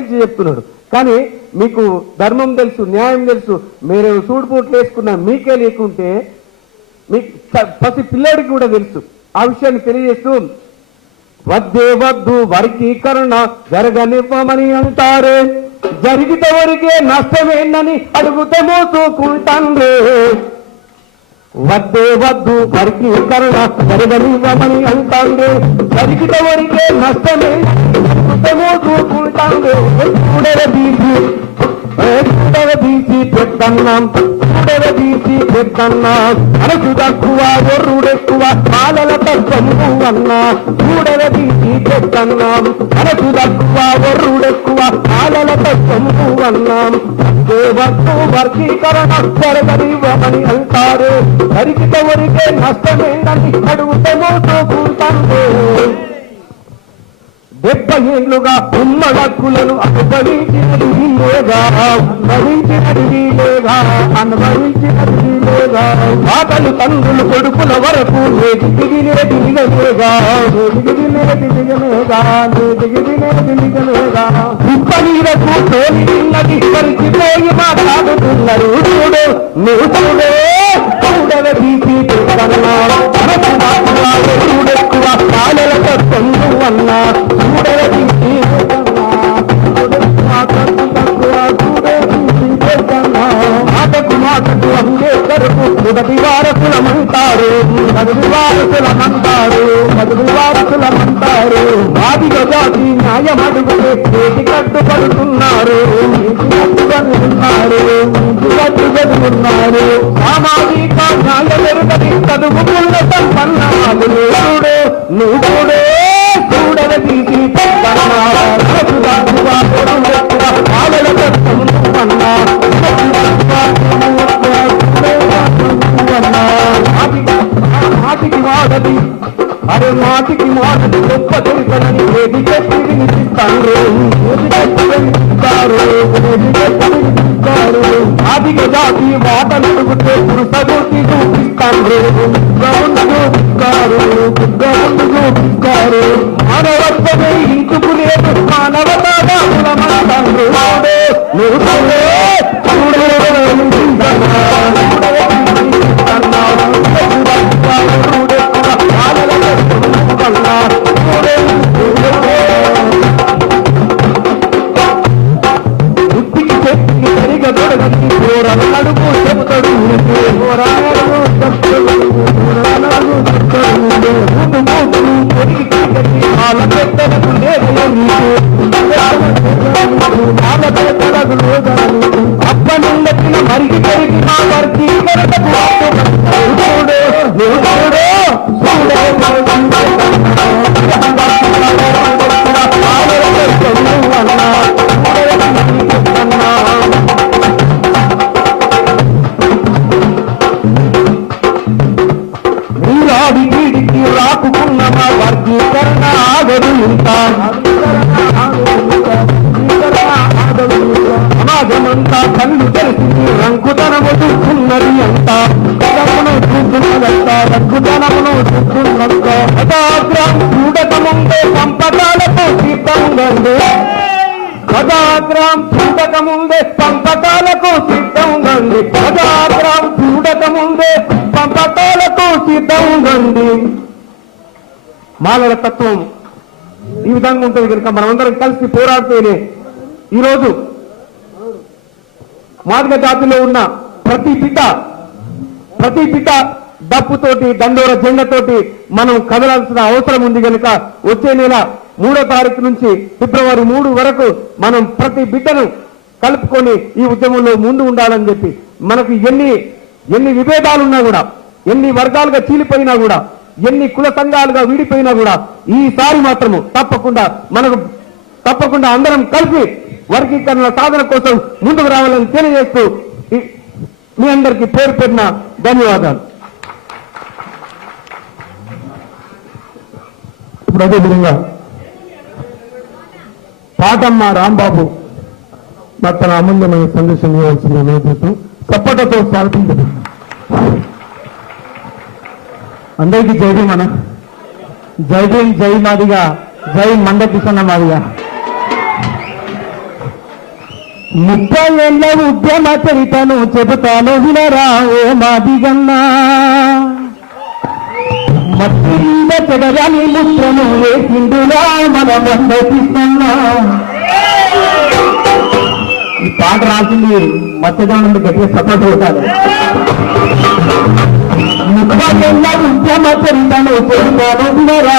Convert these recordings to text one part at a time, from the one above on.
తెలిసి చెప్తున్నాడు. కానీ మీకు ధర్మం తెలుసు న్యాయం తెలుసు. మీరు సూడుపోట్లు వేసుకున్న మీకే లేకుంటే మీకు ప్రతి పిల్లాడికి కూడా తెలుసు. ఆ విషయాన్ని తెలియజేస్తూ వద్దే వద్దు వర్గీకరణ జరగనివ్వమని అంటారే. జరిగితే వరకే నష్టమేందని అడుగుతే మోసుకుంటాండ్రే వద్దే వద్దు వర్గీకరణ జరగనివ్వమని అంటారు జరిగితే వరకే నష్టమే. అడుగుతే మోసుకుంటాండ్రే చూడదీసి చూడదీసి పెద్దన్నాం తీసి పెద్దన్నాం మనసు తక్కువ ఒర్రుడెక్కువ పాలల తత్వము అన్నా చూడదీసి పెద్దన్నాం మనసు తక్కువ ఒర్రుడెక్కువ పాలల తత్వము అన్నాం దేవత్తు వర్గీకరణ జరగనివ్వమని అంటారు జరిగిత వరకే నష్టమేందని అడుగుతమో మోసుకుంటాండ్రే డెబ్బై ఏళ్ళుగా ఉమ్మడి హక్కులను అనుభవించినది వీలేగా అనుభవించినది వీలేగా అనుభవించినది వీలేగా. మాటలు తండ్రులు కొడుకుల వరకు నేటికి వినేది నిజమేగా నేటికి వినేది నిజమేగా నేటికి వినేది నిజమేగా. ఇప్ప నీరకు తోలి ఉన్నది పరిచిపోయి మాట్లాడుతున్నారు చూడు నువ్వు చూడే చూడవ తీసి చూడన్నా చూడెక్కువ కాలలతో తొందు అన్నా మొదటి వారసులమంటారు మొదటి వారసులమంటారు మొదటి వారసులమంటారు ఆదిగ జాతి న్యాయం అడుగుతే చేతి కట్టుబడుతున్నారు కట్టుబడి ఉన్నారు సామాజిక న్యాయ మెరుగని చదువుకున్న సంపన్నాలు నువ్వు అధిక జాతి మాటలు అడుగుతే పురుషుడికి చూపిస్తారు గుడ్డముందు చూపిస్తారు గుడ్డముందు చూపిస్తారు మానవత్వమే ఇంచుకునేది మానవతా మాటలు నువ్వు సమాజమంతా కళ్ళు తెలిసి రంగుతనము చూస్తున్నది అంతా. కథమును చూస్తున్నదంతా రంగుతనమును చూస్తున్నంత కథాగ్రం చూడక ముందే సంపదాలతో సిద్ధంగండి కథాగ్రం చూడక ముందే సంపదాలకు సిద్ధంగండి కథాగ్రం చూడక ముందే పంపకాలకు సిద్ధంగండి మానవ తత్వం ఈ విధంగా ఉంటుంది కనుక మనమందరం కలిసి పోరాడితేనే ఈరోజు మాదిగ జాతిలో ఉన్న ప్రతి బిడ్డ ప్రతి బిడ్డ డప్పుతోటి దండోర జెండతోటి మనం కదలాల్సిన అవసరం ఉంది కనుక వచ్చే నెల మూడో తారీఖు నుంచి ఫిబ్రవరి మూడు వరకు మనం ప్రతి బిడ్డను కలుపుకొని ఈ ఉద్యమంలో ముందు ఉండాలని చెప్పి మనకు ఎన్ని ఎన్ని విభేదాలున్నా కూడా ఎన్ని వర్గాలుగా చీలిపోయినా కూడా ఎన్ని కుల సంఘాలుగా వీడిపోయినా కూడా ఈసారి మాత్రము తప్పకుండా మనకు తప్పకుండా అందరం కలిసి వర్గీకరణ సాధన కోసం ముందుకు రావాలని తెలియజేస్తూ మీ అందరికీ పేరు పెట్టిన ధన్యవాదాలు. ఇప్పుడు అదేవిధంగా పాటమ్మ రాంబాబు మరి తన అమూల్యమైన సందేశం ఇవ్వాల్సిన నేతృత్వం చప్పటతో స్వాగతించదు అందరికీ జై భీమ్ అన్న జై భీమ్ జై మాదిగా జై మంద కిసన్న మాదిగా. ముప్పై ఏళ్ళ ఉద్యమ చరితను చెబుతాను వినరా ఓ మాదిగన్నా మట్టి మీద చెడగాని ముద్రను వేసిందులా మన బంధిస్తున్నా ఈ పాట రాసింది మత్స్యదానం గట్టిగా సపోర్ట్ అవుతాడు ముప్పై ఏళ్ళ ఉద్యమ చరితను చెబుతాను వినరా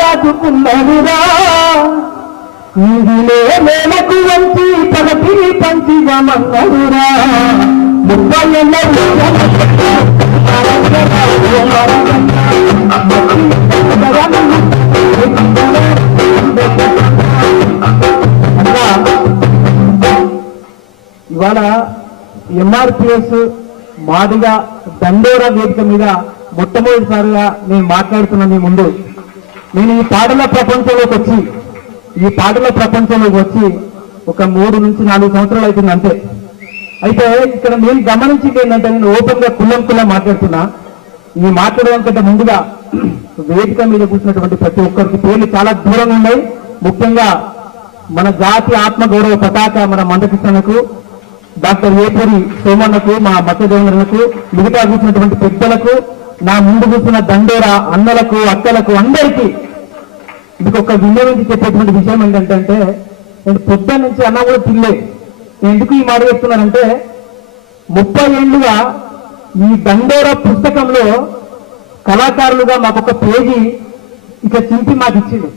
దాచుకున్నానురా ఇందులో నేలకు వంచి పగతిని పంచిగా మన్నరురా ముప్పై ఇవాళ ఎంఆర్పిఎస్ మాదిగా దండోరా వేదిక మీద మొట్టమొదటిసారిగా నేను మాట్లాడుతున్నా మీ ముందు. నేను ఈ పాటల ప్రపంచంలోకి వచ్చి ఈ పాటల ప్రపంచంలోకి వచ్చి ఒక మూడు నుంచి నాలుగు సంవత్సరాలు అవుతుంది అంతే. అయితే ఇక్కడ నేను గమనించింది ఏంటంటే నేను ఓపెన్గా కుల్లం కుల్లం మాట్లాడుతున్నా. ఈ మాట్లాడడం కంటే ముందుగా వేదిక మీద కూర్చున్నటువంటి ప్రతి ఒక్కరికి పేర్లు చాలా దూరంగా ఉన్నాయి. ముఖ్యంగా మన జాతి ఆత్మ గౌరవ పతాక మన మందకృష్ణకు డాక్టర్ ఏపూరి సోమన్నకు మా మత్స్యదేవరులకు మిగతా కూర్చున్నటువంటి పెద్దలకు నా ముందు కూర్చున్న దండోర అన్నలకు అక్కలకు అందరికీ ఇంకొక ఒక చెప్పేటువంటి విషయం ఏంటంటే నేను పొద్దున్న నుంచి అన్న కూడా తినలే. ఎందుకు ఈ మాట చెప్తున్నానంటే ముప్పై ఏళ్ళుగా ఈ దండోర పుస్తకంలో కళాకారులుగా మాకు ఒక పేజీ ఇక చింపి మాకు ఇచ్చింది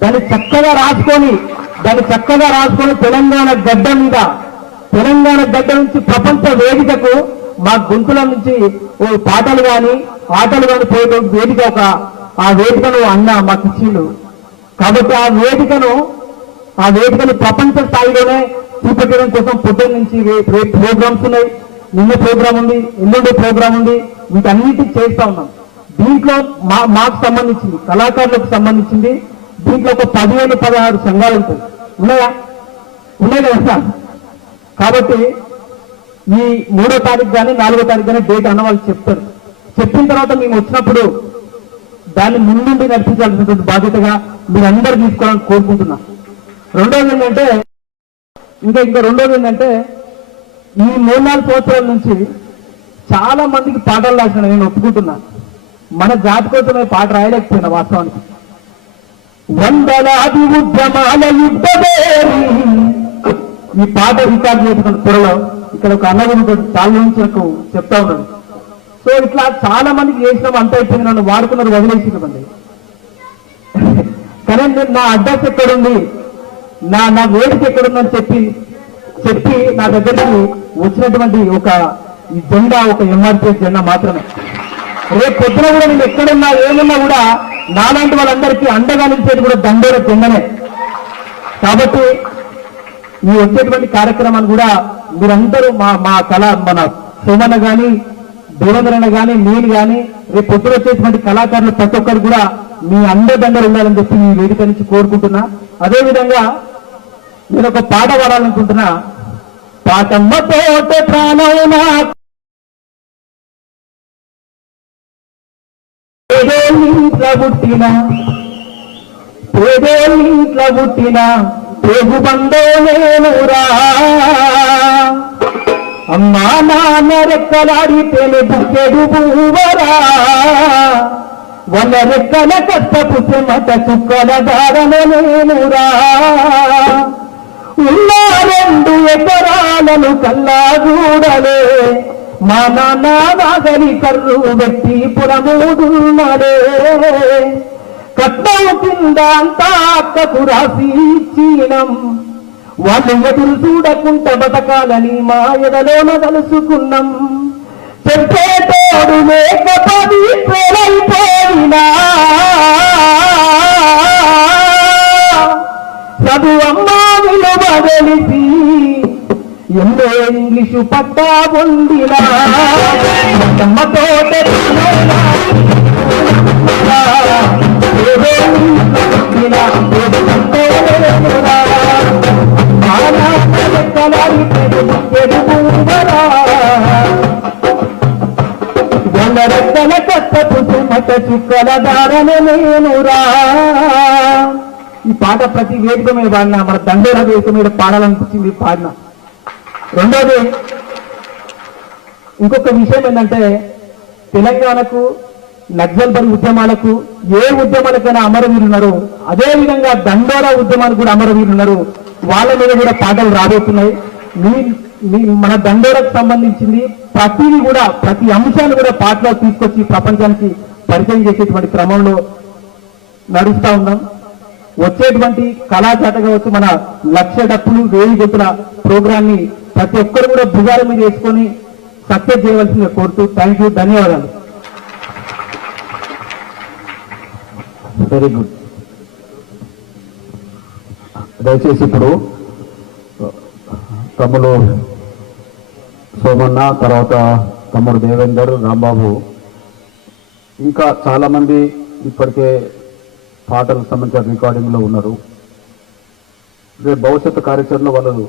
దాన్ని చక్కగా రాసుకొని దాన్ని చక్కగా రాసుకొని తెలంగాణ గడ్డ మీద తెలంగాణ గడ్డ నుంచి ప్రపంచ వేదికకు మా గొంతుల నుంచి ఓ పాటలు కానీ ఆటలు కానీ పోయేటువంటి వేదిక ఒక ఆ వేదికను అన్న మాకు ఇచ్చిండు. కాబట్టి ఆ వేదికను ఆ వేదికను ప్రపంచ స్థాయిలోనే చూపెట్టడం కోసం పొద్దున్న నుంచి ప్రోగ్రామ్స్ ఉన్నాయి. నిన్న ప్రోగ్రామ్ ఉంది ఎల్లుండి ప్రోగ్రామ్ ఉంది. వీటన్నిటి చేస్తా ఉన్నాం. దీంట్లో మా మాకు సంబంధించింది కళాకారులకు సంబంధించింది దీంట్లో ఒక పదిహేను పదహారు సంఘాలు ఉంటాయి. ఉన్నాయా? ఉన్నాయి కదా సార్? కాబట్టి ఈ మూడో తారీఖు కానీ నాలుగో తారీఖు కానీ డేట్ అన్న వాళ్ళు చెప్తారు. చెప్పిన తర్వాత మేము వచ్చినప్పుడు దాన్ని ముందుండి నడిపించాల్సినటువంటి బాధ్యతగా మీరందరూ తీసుకోవాలని కోరుకుంటున్నా. రెండోది ఏంటంటే ఇంకా ఇంకా రెండోది ఏంటంటే ఈ మూడు నాలుగు సంవత్సరాల నుంచి చాలా మందికి పాటలు రాసిన నేను ఒప్పుకుంటున్నా. మన జాతి కోసమే పాట రాయలేకపోయినా వాస్తవానికి. వందలాది ఉద్యమాల యుద్ధమేరి. ఈ పాట రికార్డు చేసుకున్న త్వరలో ఇక్కడ ఒక అన్నగుడు చాలా నుంచి నాకు చెప్తా ఉన్నాడు సో ఇట్లా చాలా మందికి చేసినాం అంత అయిపోయింది నన్ను వాడుకున్నారు వదిలేసినమండి. కానీ నేను నా అడ్రస్ ఎక్కడుంది? నా నా వేడికి ఎక్కడుందని చెప్పి చెప్పి నా దగ్గరికి వచ్చినటువంటి ఒక జెండా ఒక ఎంఆర్పిఎస్ జెండా మాత్రమే. రేపు పొద్దున కూడా నేను ఎక్కడున్నా ఏమున్నా కూడా నాలాంటి వాళ్ళందరికీ అండగా నిలిచేది కూడా దండోర జెండనే. కాబట్టి ఈ వచ్చేటువంటి కార్యక్రమాన్ని కూడా మీరందరూ మా మా కళ మన సోమన్న కానీ దేవేంద్రన్న కానీ నేను కానీ రేపు పొద్దున వచ్చేటువంటి కళాకారులు ప్రతి ఒక్కరు కూడా మీ అండదండలు ఉండాలని చెప్పి ఈ వేదిక నుంచి కోరుకుంటున్నా. అదే విధంగా నేను ఒక పాట పాడాలనుకుంటున్నా. పాటమ్మ తోట ప్రాణం ఏదో ఇంట్లో పుట్టిన పుట్టిన పేగు బందో నేనురా అమ్మా నాన్న రెక్కలాడి బుక్కెడు బూవరా వల్ల రెక్కల కష్టపు మత చుక్కల దారన ఉన్న రెండు ఎకరాలను కల్లాగూడలే. మా నాన్న నాగలి కర్రు పెట్టి పురమూడున్నాడే కట్నం కింద అంతా అక్కకు రాసి ఇచ్చినం. వాళ్ళు ఎదురు చూడకుండా బతకాలని మా ఎదలోన కలుసుకున్నాం. చెప్పేటోడు లేక పది పేరైపోయినా చదువమ్మా విలువ తెలిసి ఎన్నో ఇంగ్లీషు పట్టా పొందినా. తమ్మతో కట్టపు చెమట నేనురా ఈ పాట ప్రతి వేదిక మీద పాడిన మన దండేర వేదిక మీద పాడాలనిపించింది పాడిన. రెండోది ఇంకొక విషయం ఏంటంటే తెలంగాణకు నక్సల్ ఉద్యమాలకు ఏ ఉద్యమాలకైనా అమరవీరున్నారు అదేవిధంగా దండోరా ఉద్యమానికి కూడా అమరవీరున్నారు వాళ్ళ మీద కూడా పాటలు రాబోతున్నాయి. మీ మీ మన దండోరకు సంబంధించింది ప్రతిదీ కూడా ప్రతి అంశాన్ని కూడా పాటలో తీసుకొచ్చి ప్రపంచానికి పరిచయం చేసేటువంటి క్రమంలో నడుస్తూ ఉన్నాం. వచ్చేటువంటి కళాజాత కావచ్చు మన లక్ష డప్పులు వేయి గొంతుల ప్రోగ్రాన్ని ప్రతి ఒక్కరు కూడా భుజాల మీద వేసుకొని సక్సెస్ చేయవలసిందిగా కోరుతూ థ్యాంక్ యూ ధన్యవాదాలు. వెరీ గుడ్ దయచేసి ఇప్పుడు తమ్ముడు సోమన్న తర్వాత తమ్ముడు దేవేందర్ రాంబాబు ఇంకా చాలామంది ఇప్పటికే పాటలకు సంబంధించిన రికార్డింగ్లో ఉన్నారు. రేపు భవిష్యత్తు కార్యాచరణలో వాళ్ళు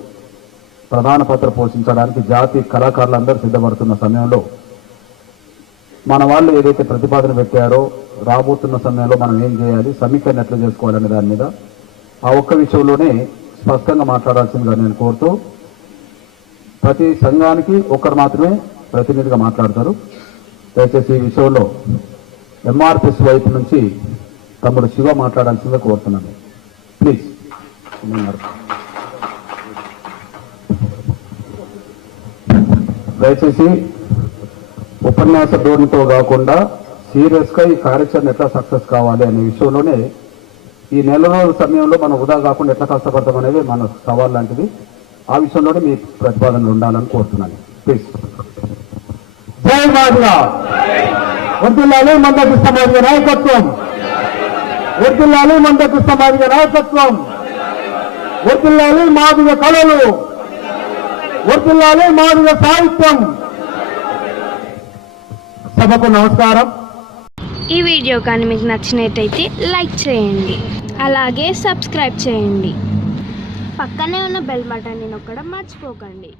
ప్రధాన పాత్ర పోషించడానికి జాతి కళాకారులందరూ సిద్ధపడుతున్న సమయంలో మన వాళ్ళు ఏదైతే ప్రతిపాదన పెట్టారో రాబోతున్న సమయంలో మనం ఏం చేయాలి సమీకరణ ఎట్లా చేసుకోవాలనే దాని మీద ఆ ఒక్క విషయంలోనే స్పష్టంగా మాట్లాడాల్సిందిగా నేను కోరుతూ ప్రతి సంఘానికి ఒకరు మాత్రమే ప్రతినిధిగా మాట్లాడతారు. దయచేసి ఈ విషయంలో ఎంఆర్పిఎస్ వైపు నుంచి తమ్ముడు శివ మాట్లాడాల్సిందిగా కోరుతున్నాను. ప్లీజ్. దయచేసి ఉపన్యాస ధోరణితో కాకుండా సీరియస్గా ఈ కార్యాచరణ ఎట్లా సక్సెస్ కావాలి అనే విషయంలోనే ఈ నెల రోజుల సమయంలో మనం వృధా కాకుండా ఎట్లా కష్టపడతాం అనేది మన సవాల్ లాంటిది. ఆ విషయంలోనే మీ ప్రతిపాదనలు ఉండాలని కోరుతున్నాను. ప్లీజ్. మాదిగా వర్దిల్లాలి మందకు సమాజ నాయకత్వం. వర్దిల్లాలి మందకు సమాజ నాయకత్వం. వర్దిల్లాలి మాదిగ కళలు. వర్దిల్లాలి మాదిగ సాహిత్యం. సభకు నమస్కారం. ఈ వీడియో కానీ మీకు నచ్చినట్టయితే లైక్ చేయండి. అలాగే సబ్స్క్రైబ్ చేయండి. పక్కనే ఉన్న బెల్ బటన్ని నొక్కడం మర్చిపోకండి.